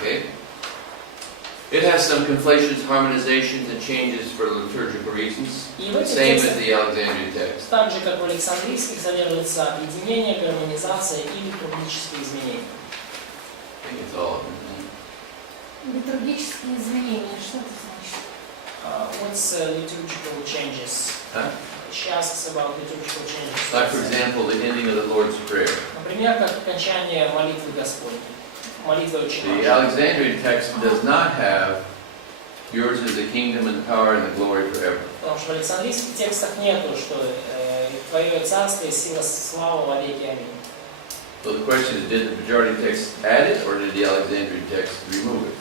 Okay. It has some conflations, harmonizations, and changes for liturgical reasons, same as the Alexandrian text. Так же, как в Александрийских, содержится объединение, гармонизация и литургические изменения. I think it's all. Литургические изменения, что это значит? What's liturgical changes? Huh? She asks about liturgical changes. Like, for example, the ending of the Lord's Prayer. Например, как окончание молитвы Господней. Молитва Отче наш. The Alexandrian text does not have yours is the kingdom and the power and the glory forever. Потому что в Александрийских текстах нету, что Твое царство и сила слава во веки. Аминь. So the question is, did the majority text add it, or did the Alexandrian text remove it?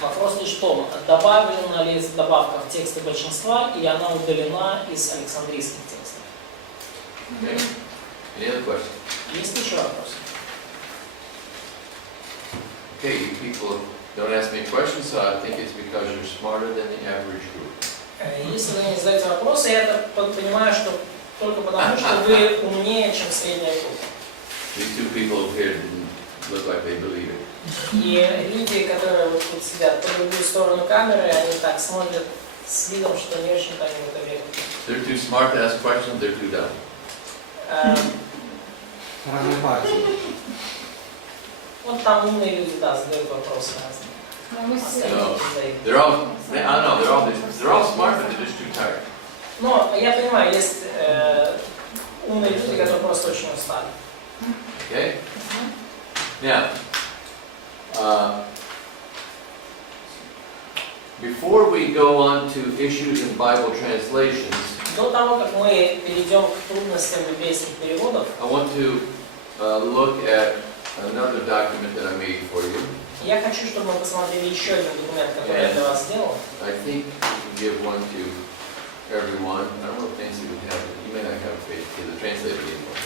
Вопрос лишь в том, добавлена ли добавка в тексты большинства, или она удалена из Александрийских текстов. Okay. Any other questions? Есть еще вопросы? Okay, you people don't ask me questions, so I think it's because you're smarter than the average group. Если вы не задаете вопросы, я понимаю, что только потому, что вы умнее, чем средняя группа. These 2 people up here didn't look like they believe it. И люди, которые вот тут сидят по другую сторону камеры, они так смотрят с видом, что не очень-то они в это верят. They're too smart to ask questions, they're too dumb. Вот там умные люди, да, задают вопросы разные. No, they're all smart, but they're just too tired. Но я понимаю, есть умные люди, которые просто очень устали. Okay? Now, before we go on to issues in Bible translations, До того, как мы перейдем к трудностям библейских переводов, I want to look at another document that I made for you. я хочу, чтобы мы посмотрели еще один документ, который я для вас сделал. I think you can give one to everyone. I don't know if Nancy would have it. You may not have a page because the translator gave one.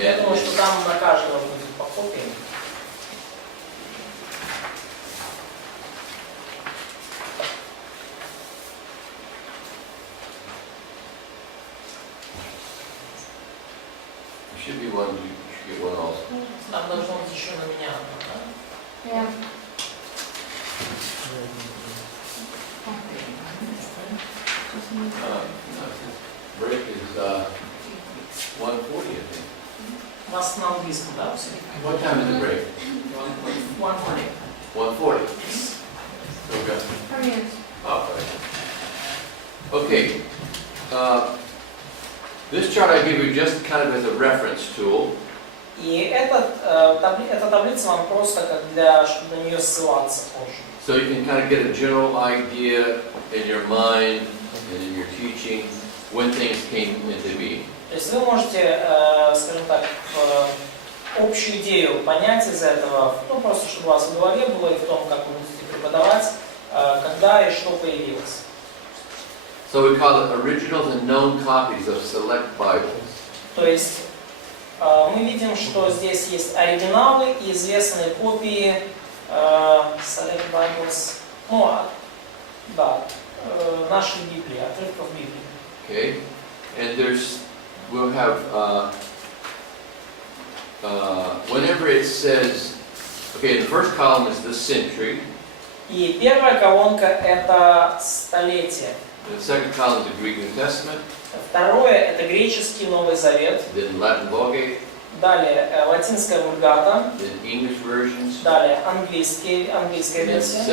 Я думаю, что там на каждого будет по копии. английском, да, все? What time is the break? 1:40. 1:40. Okay. Oh, right. Okay. This chart I give you just kind of as a reference tool. И эта таблица вам просто как чтобы на нее ссылаться позже. So you can kind of get a general idea in your mind and in your teaching when things came into being. То есть вы можете, скажем так, общую идею понять из этого, ну просто чтобы у вас в голове было и в том, как вы будете преподавать, когда и что появилось. So we call it originals and known copies of select Bibles. То есть мы видим, что здесь есть оригиналы и известные копии select Bibles, ну да, нашей Библии, отрывков Библии. Okay, and we'll have whenever it says, okay, the first column is the century. И первая колонка это столетие. The second column is the Greek New Testament. Второе это греческий Новый Завет. Then Latin Vulgate. Далее латинская вульгата. Then English versions. Далее английская версия.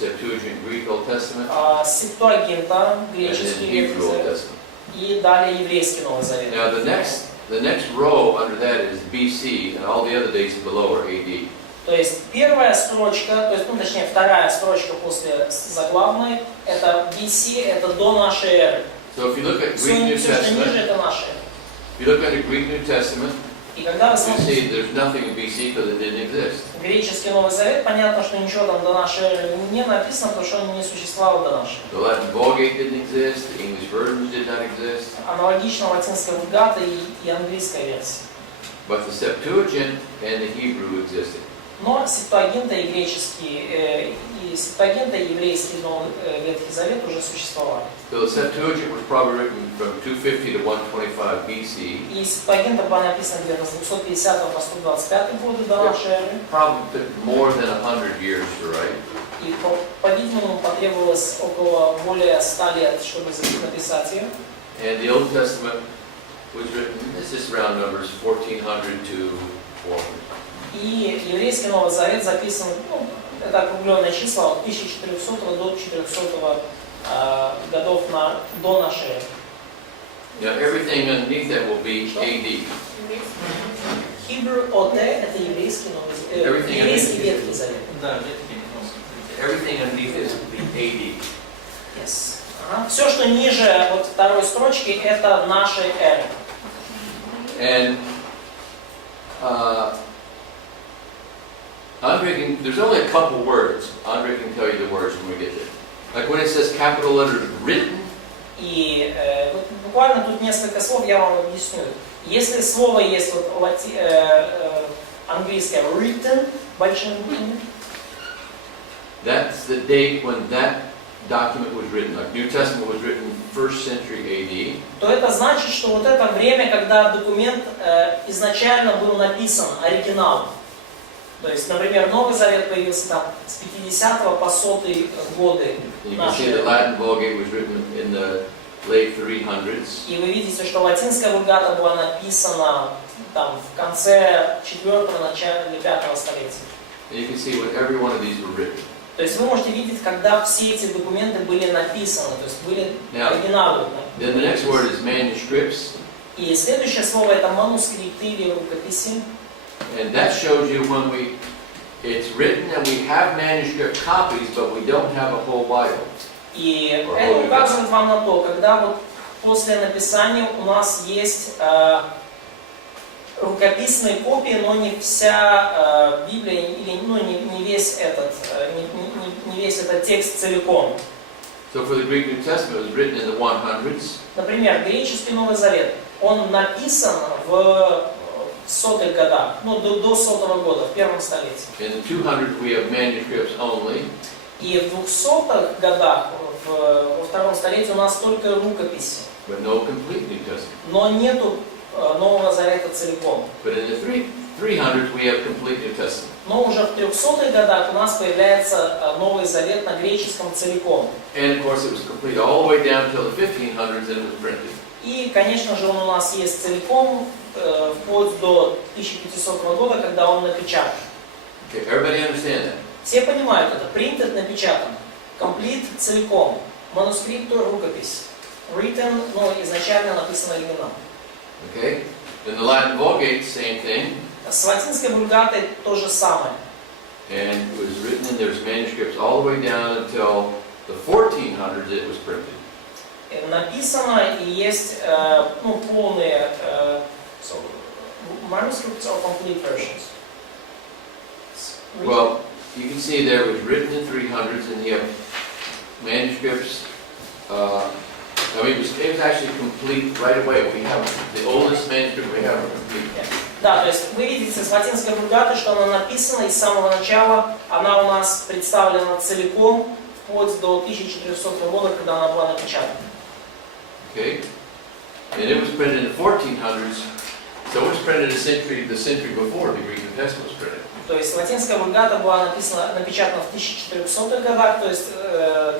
Septuagint Greek Old Testament. Септуагинта, греческий Ветхий Завет. И далее еврейский Новый Завет. Now the next row under that is BC, and all the other dates below are AD. То есть первая строчка, то есть, точнее вторая строчка после заглавной, это BC, это до нашей эры. So if you look at Greek New Все, что ниже, Testament, это наша эра. if you look at the Greek New Testament, И когда вы you смотрите see there's nothing in BC because it didn't exist. греческий Новый Завет, понятно, что ничего там до нашей эры не написано, потому что он не существовал до нашей. The Latin Vulgate didn't exist. The English versions did not exist. Аналогично латинская вульгата и английская версия. But the Septuagint and the Hebrew existed. Но Септуагинта и греческий, и Септуагинта и еврейский Новый Ветхий Завет уже существовали. So the Septuagint was probably written from 250 to 125 BC. И Септуагинта была написана где-то с 250 по 125 годы до нашей эры. Probably took more than 100 years to write. И, по-видимому, потребовалось около более 100 лет, чтобы написать ее. And the Old Testament was written, this is round numbers, 1400 to 400. И еврейский Новый Завет записан, ну, это округленные числа, от 1400 до 400 годов до нашей эры. Now everything underneath that will be AD. Hebrew OT это еврейский Новый Завет, еврейский Ветхий Завет. Да, Everything underneath this will be AD. Yes. Все, что ниже вот второй строчки, это нашей эры. And Andre there's only a couple words. Andre can tell you the words when we get there. Like when it says capital letters written. И вот буквально тут несколько слов я вам объясню. Если слово есть вот английское written, большим буквами, that's the date when that document was written. Like New Testament was written 1st century AD. то это значит, что вот это время, когда документ изначально был написан, оригинал. То есть, например, Новый Завет появился там с 50 по 100 годы нашей эры. Latin Vulgate was written in the late 300s. И вы видите, что латинская вульгата была написана там в конце 4-го, начале 5-го столетия. And you can see when every one of these were written. То есть вы можете видеть, когда все эти документы были написаны, то есть были оригиналы. Then the next word is manuscripts. И следующее слово это манускрипты или рукописи. And that shows you when it's written and we have manuscript copies, but we don't have a whole Bible. И это указывает вам на то, когда вот после написания у нас есть рукописные копии, но не вся Библия, или ну, не весь этот текст целиком. So for the Greek New Testament, it was written in the 100s. Например, греческий Новый Завет, он написан в 100-х годах, ну до 100-го года, в первом столетии. In the 200s, we have manuscripts only. И в 200-х годах, во втором столетии, у нас только рукописи. But no complete New Testament. Но нету Нового Завета целиком. But in the 300s, we have complete New Testament. Но уже в 300-х годах у нас появляется Новый Завет на греческом целиком. And of course, it was complete all the way down until the 1500s, and it was printed. И, конечно же, он у нас есть целиком вплоть до 1500 года, когда он напечатан. Okay, everybody understand that? Все понимают это. Printed напечатан. Complete целиком. Манускрипту рукопись. Written, но изначально написано оригинал. Okay? In the Latin Vulgate, same thing. С латинской вульгатой то же самое. And it was written in, there's manuscripts all the way down until the 1400s it was printed. Написано и есть полные manuscripts or complete versions. Well, you can see there it was written in 300s and you have manuscripts. I mean, it was actually complete right away. We have the oldest manuscript we have complete. Да, то есть вы видите с латинской вульгаты, что она написана и с самого начала она у нас представлена целиком вплоть до 1400 года, когда она была напечатана. Okay, and it was printed in the 1400s, so it was printed the century before the Greek New Testament was printed. То есть латинская вульгата была напечатана в 1400-х годах, то есть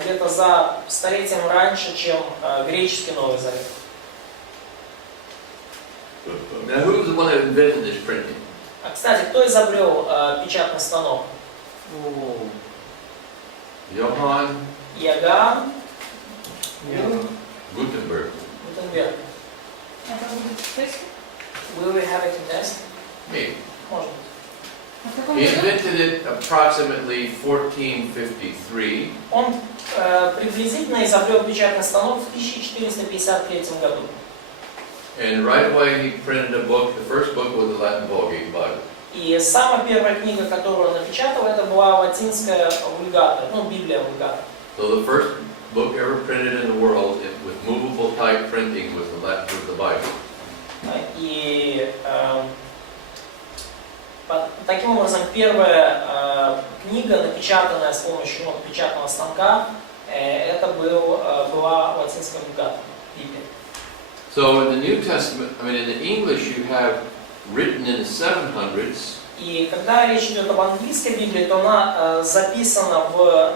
где-то за столетием раньше, чем греческий Новый Завет. Now, who was the one that invented this printing? Кстати, кто изобрел печатный станок? Johann Иоганн Gutenberg. Гутенберг. Это будет в тесте? Will we have it in test? Maybe. Может быть. А в каком He году? invented it approximately 1453. Он приблизительно изобрел печатный станок в 1453 году. And right away he printed a book. The first book was the Latin Vulgate Bible. И самая первая книга, которую он напечатал, это была латинская вульгата, Библия вульгата. So the first book ever printed in the world with movable type printing was the Bible. И таким образом первая книга, напечатанная с помощью печатного станка, это была латинская вульгата, Библия. So in the New Testament, I mean in the English you have written in the 700s. И когда речь идет об английской Библии, то она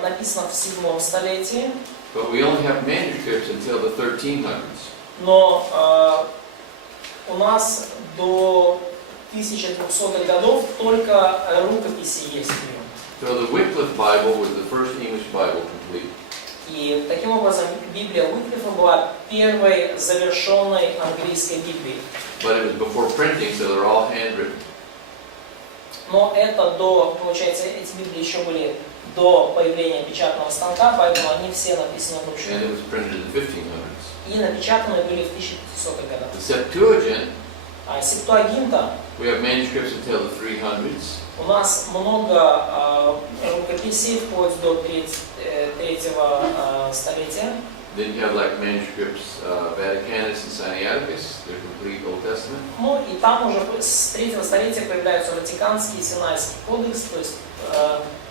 написана в 7 столетии. But we only have manuscripts until the 1300s. Но у нас до 1200-х годов только рукописи есть в нем. So the Wycliffe Bible was the first English Bible complete. И таким образом Библия Уиклифа была первой завершенной английской Библией. But it was before printing, so they're all handwritten. Но это получается, эти Библии еще были до появления печатного станка, поэтому они все написаны And вручную. it was printed in the 1500s. И напечатаны были в 1500-х годах. The Septuagint, А Септуагинта we have manuscripts until the 300s. у нас много рукописей вплоть до третьего столетия. Then you have like manuscripts, Vaticanus and Sinaiticus, they're complete Old Testament. Ну и там уже с 3 столетия появляются Ватиканский и Синайский кодекс, то есть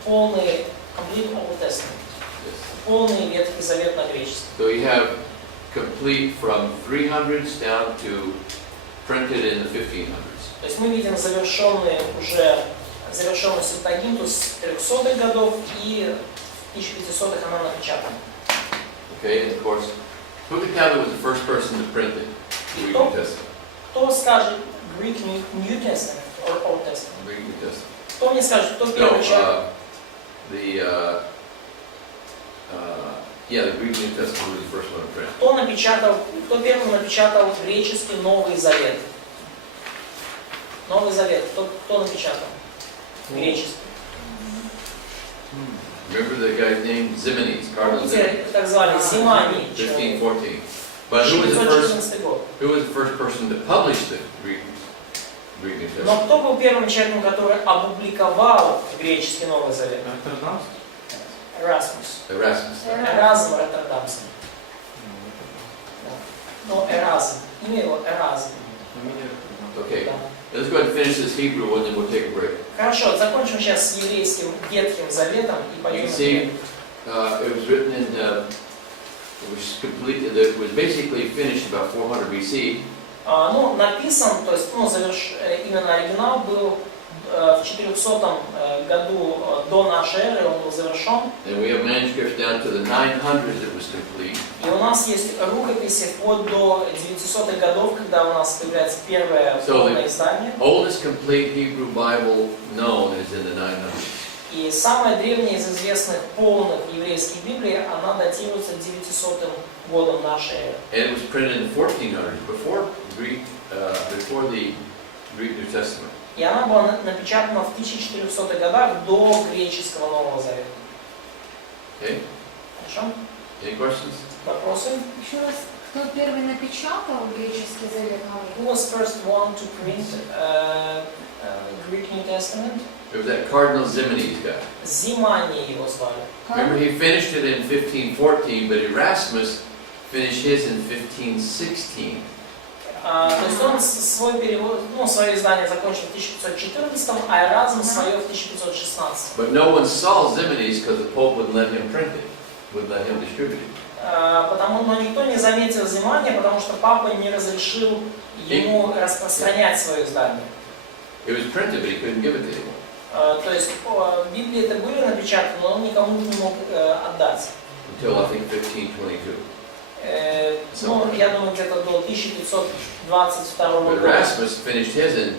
полный complete Old Testament, Yes. полный Ветхий Завет на греческом. So you have complete from 300s down to printed in the 1500s. То есть мы видим завершенную Септуагинту с 300-х годов и в 1500-х она напечатана. Okay, and of course, who can tell who was the first person to print it? The Greek New Testament. Кто скажет Greek New Testament or Old Testament? Greek New Testament. Кто мне скажет, кто No, первый человек? The Greek New Testament was the first one to print. Кто первым напечатал греческий Новый Завет? Новый Завет. Кто напечатал? Греческий. Remember the guy's name? Ximenes, Cardinal Ximenes. Помните, так звали Симоний. 1514. But who was the 1514 год. first person to publish the Greek New Testament? Но кто был первым человеком, который опубликовал греческий Новый Завет? Erasmus. Эразм Роттердамский. Ну, Эразм. Имя его Эразм. Okay, Да. let's go ahead and finish this Hebrew one, then we'll take a break. Хорошо, закончим сейчас с еврейским Ветхим Заветом и You пойдем. can see, it was written in, it was basically finished about 400 BC. Написан, то есть, именно оригинал был в 400 году до нашей эры он был завершен. And we have manuscripts down to the 900s it was complete. И у нас есть рукописи вплоть до 900-х годов, когда у нас появляется первое полное издание. Oldest complete Hebrew Bible known is in the 900s. И самая древняя из известных полных еврейских Библий, она датируется 900 годом нашей эры. And it was printed in the 1400s, before the Greek New Testament. И она была напечатана в 1400-х годах до греческого Нового Завета. Okay? Хорошо? Any questions? Вопросы? Еще раз, кто первый напечатал греческий завет? Who was first one to print Greek New Testament? It was that Cardinal Ximenes guy. Зиманий его звали. Remember, he finished it in 1514, but Erasmus finished his in 1516. То есть он свой перевод, свое издание закончил в 1514, а Эразм свое в 1516. But no one saw Ximenes because the Pope wouldn't let him print it, wouldn't let him distribute it. Но никто не заметил Зимания, потому что папа не разрешил ему распространять свое издание. It was printed, but he couldn't give it to anyone. То есть Библии-то были напечатаны, но он никому не мог отдать. Until I think 1522. Я думаю, где-то до 1522 But года. Erasmus finished his, and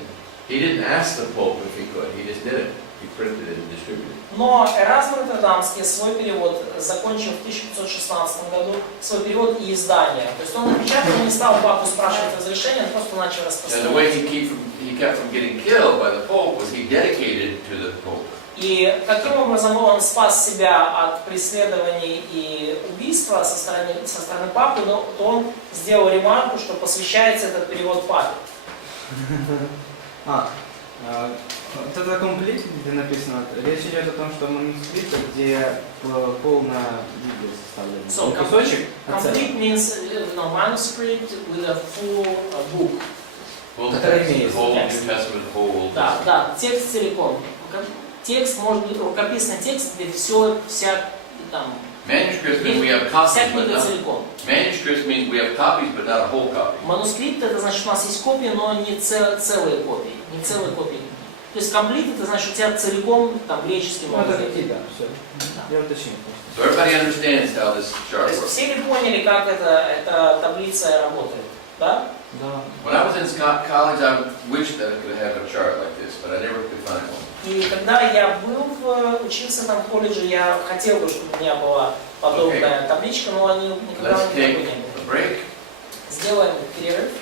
he didn't ask the Pope if he could. He just did it. He printed it and distributed it. Но Эразм Роттердамский свой перевод закончил в 1516 году, свой перевод и издание. То есть он напечатал, не стал папу спрашивать разрешения, он просто начал And the way распространять. he kept from getting killed by the Pope was he dedicated to the Pope. И каким образом он спас себя от преследований и убийства со стороны папы, то он сделал ремарку, что посвящается этот перевод папе. Вот это комплект, где написано, речь идет о том, что манускрипт, где полная Библия составлена. So, Кусочек complete means manuscript with a full book. Whole Который text, the имеется. whole New Текст. Testament, whole Old Да, Testament. да, текст целиком. Текст может быть рукописный текст, где все, там, Manuscripts means we have вся copies, but книга not. целиком. Manuscripts means we have copies, but not a whole copy. Манускрипт это значит у нас есть копии, но не целые копии, не целые копии. То есть комплит это значит у тебя целиком там греческий Ну, это манускрипт. такие, да, все. Я уточнил просто. So everybody understands how this То chart есть works. все ли поняли, как эта таблица работает? Да? Да. When I was in college, I wished that I could have a chart like this, but I never could find one. И когда я учился там в колледже, я хотел бы, чтобы у меня была подобная табличка, но они никогда Let's у меня take такой не было. a break. Сделаем перерыв.